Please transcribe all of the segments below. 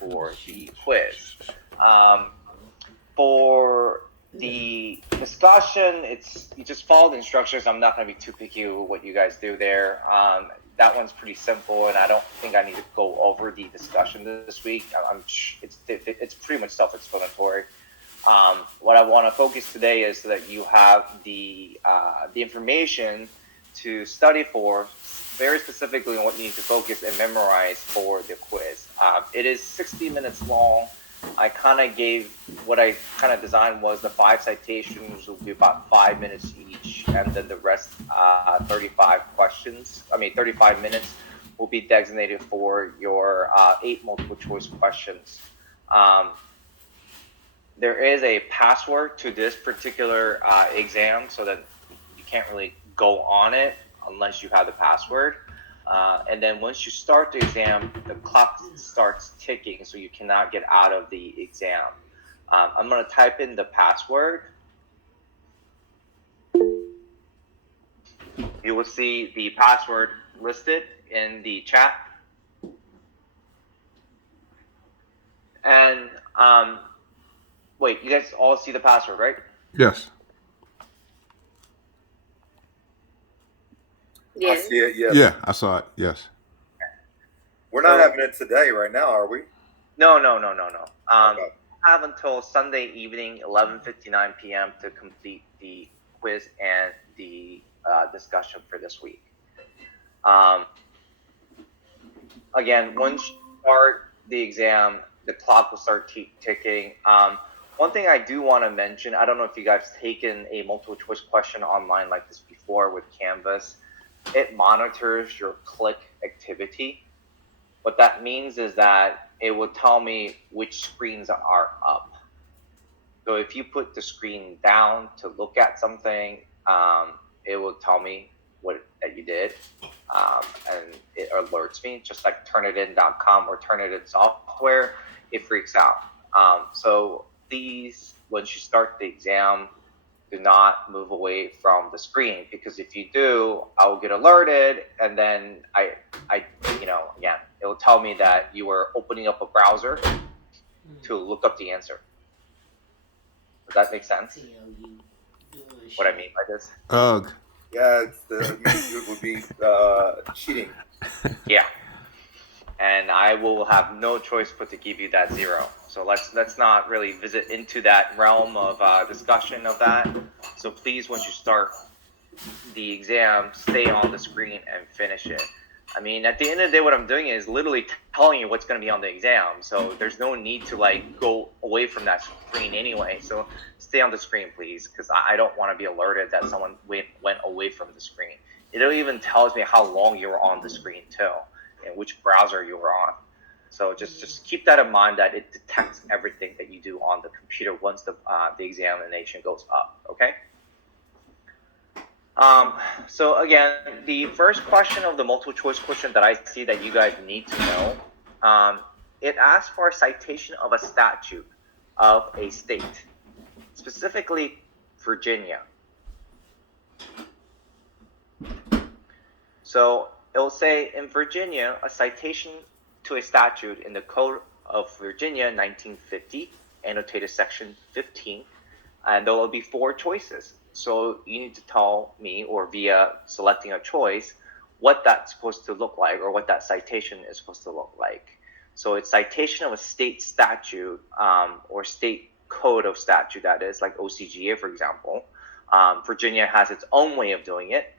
for the quiz. Um, for the discussion, you just follow the instructions. I'm not going to be too picky with what you guys do there. That one's pretty simple, and I don't think I need to go over the discussion this week. It's pretty much self-explanatory. What I want to focus today is so that you have the information to study for, very specifically on what you need to focus and memorize for the quiz. It is 60 minutes long. I kind of gave, what I kind of designed was the 5 citations will be about 5 minutes each, and then the rest, 35 minutes will be designated for your 8 multiple choice questions. There is a password to this particular exam, so that you can't really go on it unless you have the password. And then once you start the exam, the clock starts ticking, so you cannot get out of the exam. I'm going to type in the password. You will see the password listed in the chat. And wait, you guys all see the password, right? Yes. I see it, yes. Yeah, I saw it, yes. We're not having it today, right now, are we? No. Okay. Have until Sunday evening, 11:59 p.m. to complete the quiz and the discussion for this week. Again, once you start the exam, the clock will start ticking. One thing I do want to mention, I don't know if you guys taken a multiple choice question online like this before with Canvas. It monitors your click activity. What that means is that it will tell me which screens are up. So if you put the screen down to look at something, it will tell me that you did, and it alerts me, just like Turnitin.com or Turnitin software. It freaks out. So please, once you start the exam, do not move away from the screen, because if you do, I will get alerted, and then again, it will tell me that you were opening up a browser to look up the answer. Does that make sense? What I mean by this? Ugh. Yeah, it would be cheating. Yeah. And I will have no choice but to give you that 0. So let's not really visit into that realm of discussion of that. So please, once you start the exam, stay on the screen and finish it. I mean, at the end of the day, what I'm doing is literally telling you what's going to be on the exam. So there's no need to go away from that screen anyway. So stay on the screen, please, because I don't want to be alerted that someone went away from the screen. It even tells me how long you were on the screen too, and which browser you were on. So just keep that in mind, that it detects everything that you do on the computer once the examination goes up. Okay. So again, the first question of the multiple choice question that I see that you guys need to know, it asks for a citation of a statute of a state, specifically Virginia. So it will say, in Virginia, a citation to a statute in the Code of Virginia 1950, annotated section 15, and there will be 4 choices. So you need to tell me, or via selecting a choice, what that's supposed to look like, or what that citation is supposed to look like. So it's citation of a state statute, or state code of statute, that is, like OCGA, for example. Virginia has its own way of doing it.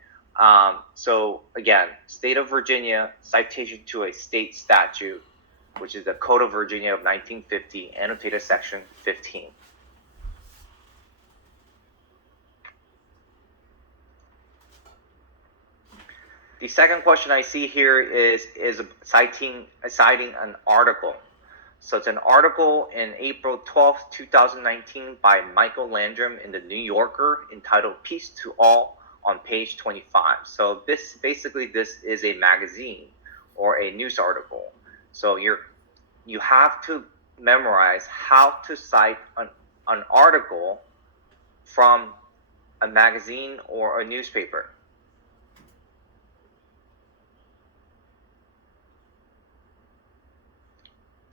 So again, state of Virginia, citation to a state statute, which is the Code of Virginia of 1950, annotated section 15. The second question I see here is citing an article. So it's an article in April 12th, 2019 by Michael Landrum in the New Yorker, entitled Peace to All, on page 25. So this is a magazine or a news article. So you have to memorize how to cite an article from a magazine or a newspaper.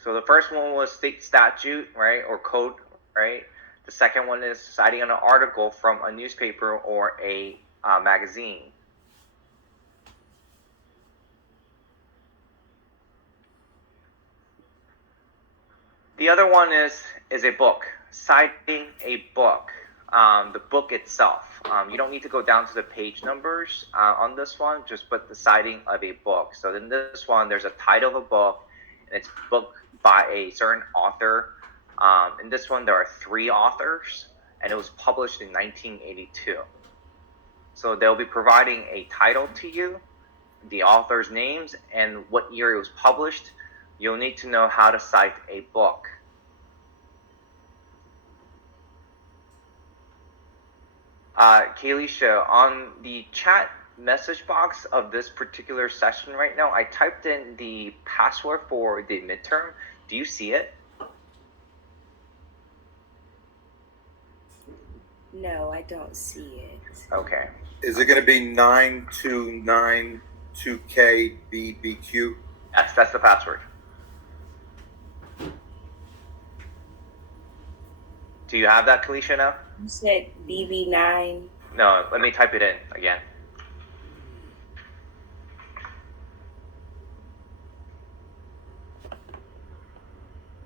So the first one was state statute, right, or code, right? The second one is citing an article from a newspaper or a magazine. The other one is a book, citing a book, the book itself. You don't need to go down to the page numbers on this one, just put the citing of a book. So in this one, there's a title of a book, and it's a book by a certain author. In this one, there are 3 authors, and it was published in 1982. So they'll be providing a title to you, the author's names, and what year it was published. You'll need to know how to cite a book. Kaylisha, on the chat message box of this particular session right now, I typed in the password for the midterm. Do you see it? No, I don't see it. Okay. Is it going to be 9292KBBQ? That's the password. Do you have that, Kalisha, now? You said BB9. No, let me type it in again.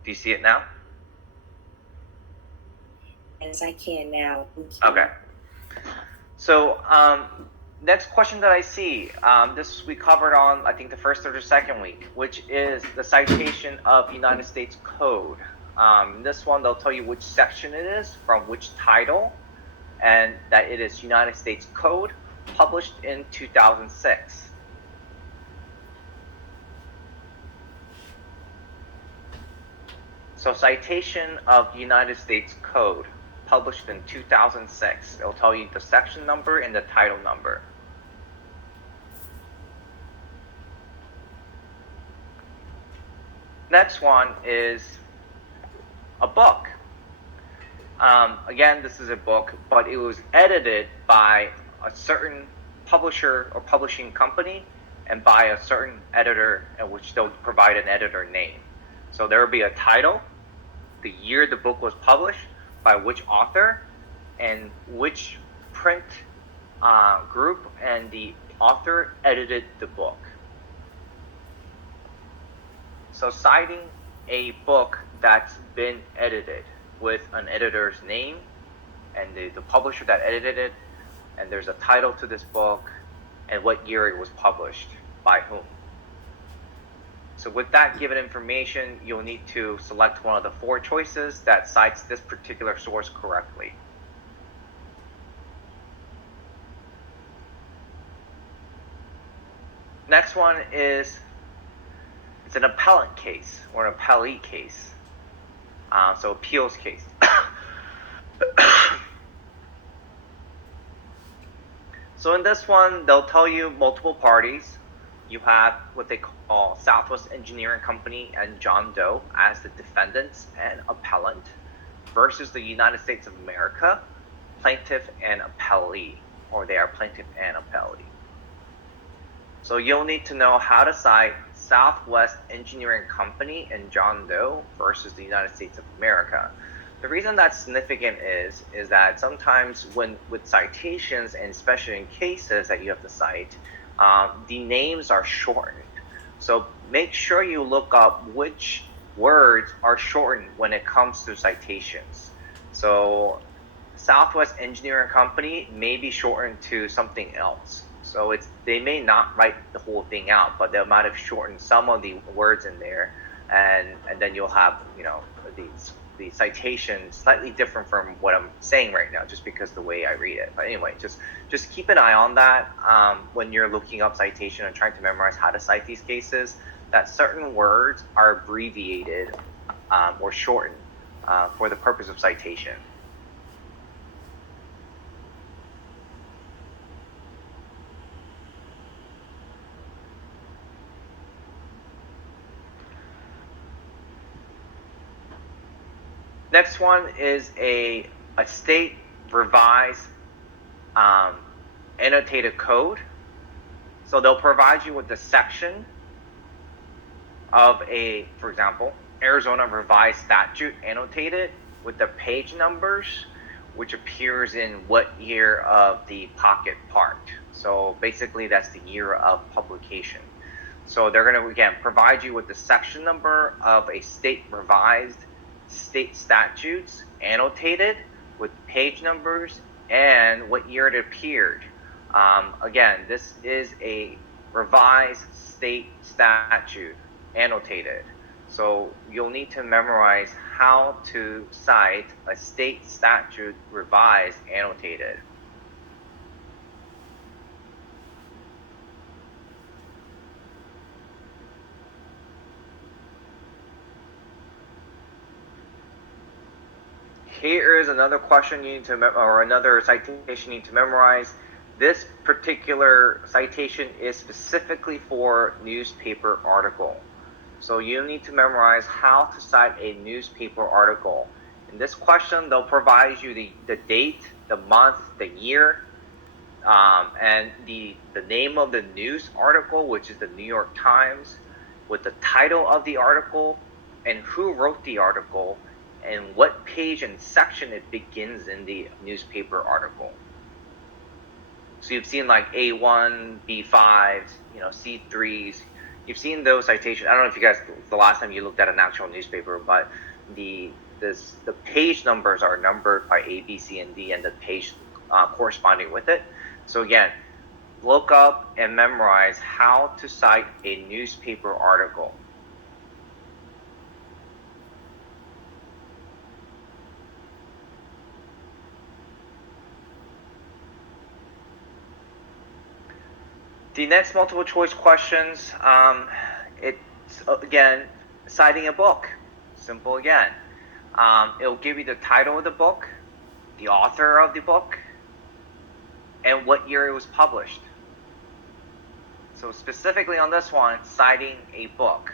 Do you see it now? Yes, I can now. Okay. So next question that I see, this we covered on, I think, the first or the second week, which is the citation of United States Code. This one, they'll tell you which section it is, from which title, and that it is United States Code, published in 2006. So citation of United States Code, published in 2006. It'll tell you the section number and the title number. Next one is a book. Again, this is a book, but it was edited by a certain publisher or publishing company and by a certain editor, in which they'll provide an editor name. So there will be a title, the year the book was published, by which author, and which print group and the author edited the book. So citing a book that's been edited with an editor's name and the publisher that edited it, and there's a title to this book and what year it was published by whom. So with that given information, you'll need to select one of the 4 choices that cites this particular source correctly. Next one is, it's an appellant case or an appellee case. So appeals case. So in this one, they'll tell you multiple parties. You have what they call Southwest Engineering Company and John Doe as the defendants and appellant versus the United States of America, plaintiff and appellee, or they are plaintiff and appellee. So you'll need to know how to cite Southwest Engineering Company and John Doe versus the United States of America. The reason that's significant is that sometimes when with citations, and especially in cases that you have to cite, the names are shortened. So make sure you look up which words are shortened when it comes to citations. So Southwest Engineering Company may be shortened to something else. So they may not write the whole thing out, but they might have shortened some of the words in there, and then you'll have, you know, the citation slightly different from what I'm saying right now, just because the way I read it. But anyway, just keep an eye on that when you're looking up citation and trying to memorize how to cite these cases, that certain words are abbreviated or shortened for the purpose of citation. Next one is a state revised annotated code. So they'll provide you with the section of for example, Arizona Revised Statute annotated with the page numbers, which appears in what year of the pocket part. So basically, that's the year of publication. So they're going to, again, provide you with the section number of a state revised state statutes annotated with page numbers and what year it appeared. Again, this is a revised state statute annotated. So you'll need to memorize how to cite a state statute revised annotated. Here is another question you need to, or another citation you need to memorize. This particular citation is specifically for newspaper article. So you need to memorize how to cite a newspaper article. In this question, they'll provide you the date, the month, the year, and the name of the news article, which is the New York Times, with the title of the article and who wrote the article and what page and section it begins in the newspaper article. So you've seen like A1, B5s, C3s. You've seen those citations. I don't know if you guys, the last time you looked at an actual newspaper, but the page numbers are numbered by A, B, C, and D, and the page corresponding with it. So again, look up and memorize how to cite a newspaper article. The next multiple choice questions, it's again citing a book. Simple again. It'll give you the title of the book, the author of the book, and what year it was published. So specifically on this one, citing a book.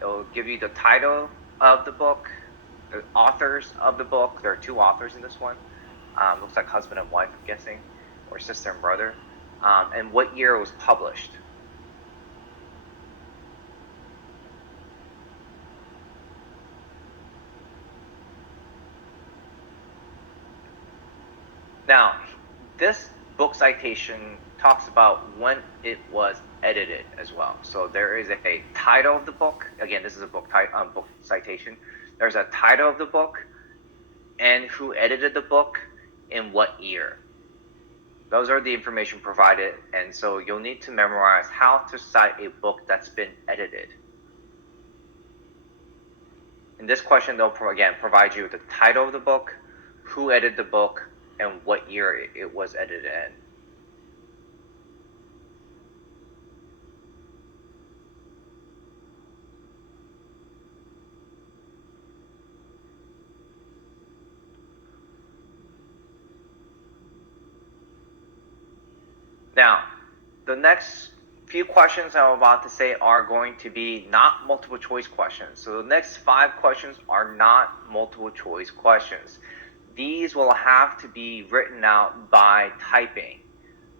It'll give you the title of the book, the authors of the book. There are two authors in this one. Looks like husband and wife, I'm guessing, or sister and brother. And what year it was published. Now, this book citation talks about when it was edited as well. So there is a title of the book. Again, this is a book citation. There's a title of the book and who edited the book in what year. Those are the information provided, and so you'll need to memorize how to cite a book that's been edited. In this question, they'll again provide you with the title of the book, who edited the book, and what year it was edited in. Now, the next few questions I'm about to say are going to be not multiple choice questions. So the next 5 questions are not multiple choice questions. These will have to be written out by typing.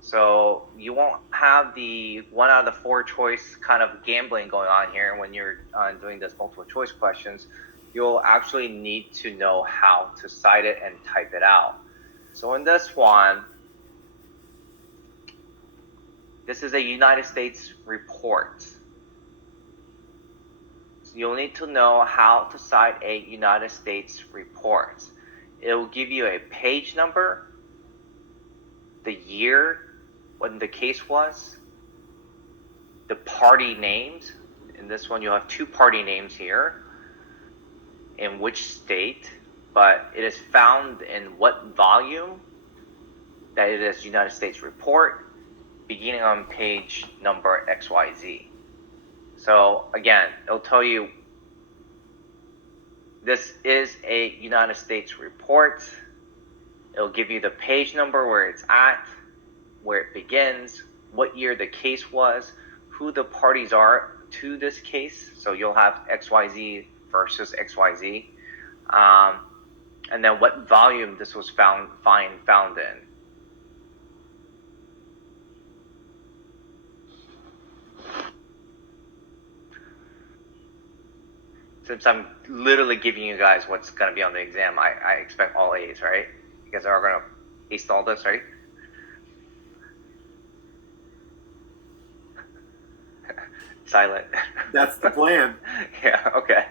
So you won't have the 1 out of the 4 choice kind of gambling going on here when you're doing this multiple choice questions. You'll actually need to know how to cite it and type it out. So in this one, this is a United States report. So you'll need to know how to cite a United States report. It will give you a page number, the year when the case was, the party names. In this one, you'll have 2 party names here, in which state, but it is found in what volume, that it is United States report, beginning on page number XYZ. So again, it'll tell you this is a United States report. It'll give you the page number where it's at, where it begins, what year the case was, who the parties are to this case. So you'll have XYZ versus XYZ, and then what volume this was found in. since I'm literally giving you guys what's going to be on the exam, I expect all A's, right? You guys are going to ace all this, right? Silent. That's the plan. Yeah. Okay.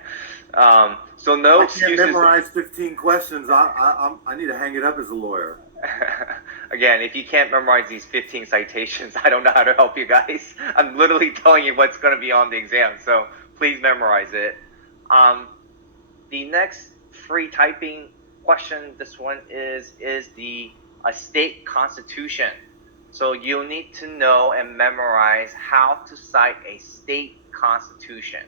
So no I can't excuses. memorize 15 questions. I need to hang it up as a lawyer. Again, if you can't memorize these 15 citations, I don't know how to help you guys. I'm literally telling you what's going to be on the exam, so please memorize it. The next free typing question, this one is the a state constitution. So you'll need to know and memorize how to cite a state constitution.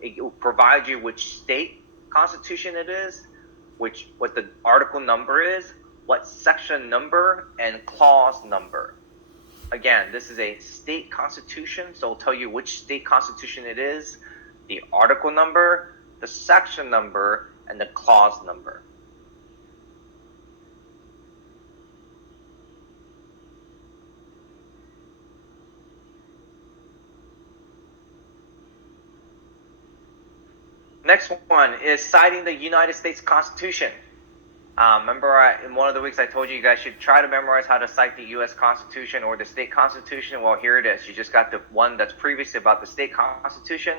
It will provide you which state constitution it is, what the article number is, what section number, and clause number. Again, this is a state constitution, so it'll tell you which state constitution it is, the article number, the section number, and the clause number. Next one is citing the United States Constitution. Remember in one of the weeks I told you guys should try to memorize how to cite the U.S. Constitution or the state constitution? Well, here it is. You just got the one that's previously about the state constitution.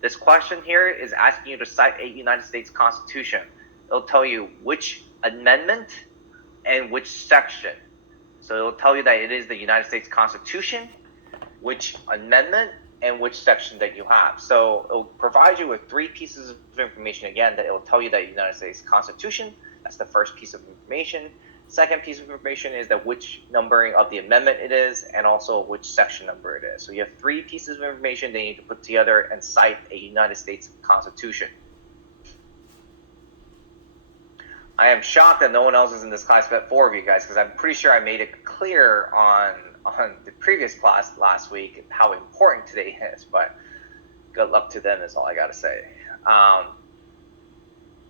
This question here is asking you to cite a United States Constitution. It'll tell you which amendment and which section. So it'll tell you that it is the United States Constitution, which amendment, and which section that you have. So it'll provide you with 3 pieces of information. Again, that it will tell you that United States Constitution, that's the first piece of information. Second piece of information is that which numbering of the amendment it is, and also which section number it is. So you have 3 pieces of information that you need to put together and cite a United States Constitution. I am shocked that no one else is in this class but 4 of you guys, because I'm pretty sure I made it clear on the previous class last week how important today is, but good luck to them is all I gotta say.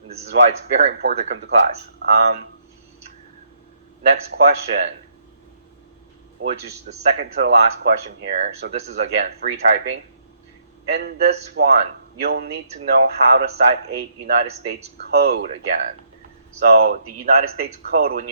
This is why it's very important to come to class. Next question, which is the second to the last question here. So this is, again, free typing. In this one, you'll need to know how to cite a United States Code again. So the United States Code, when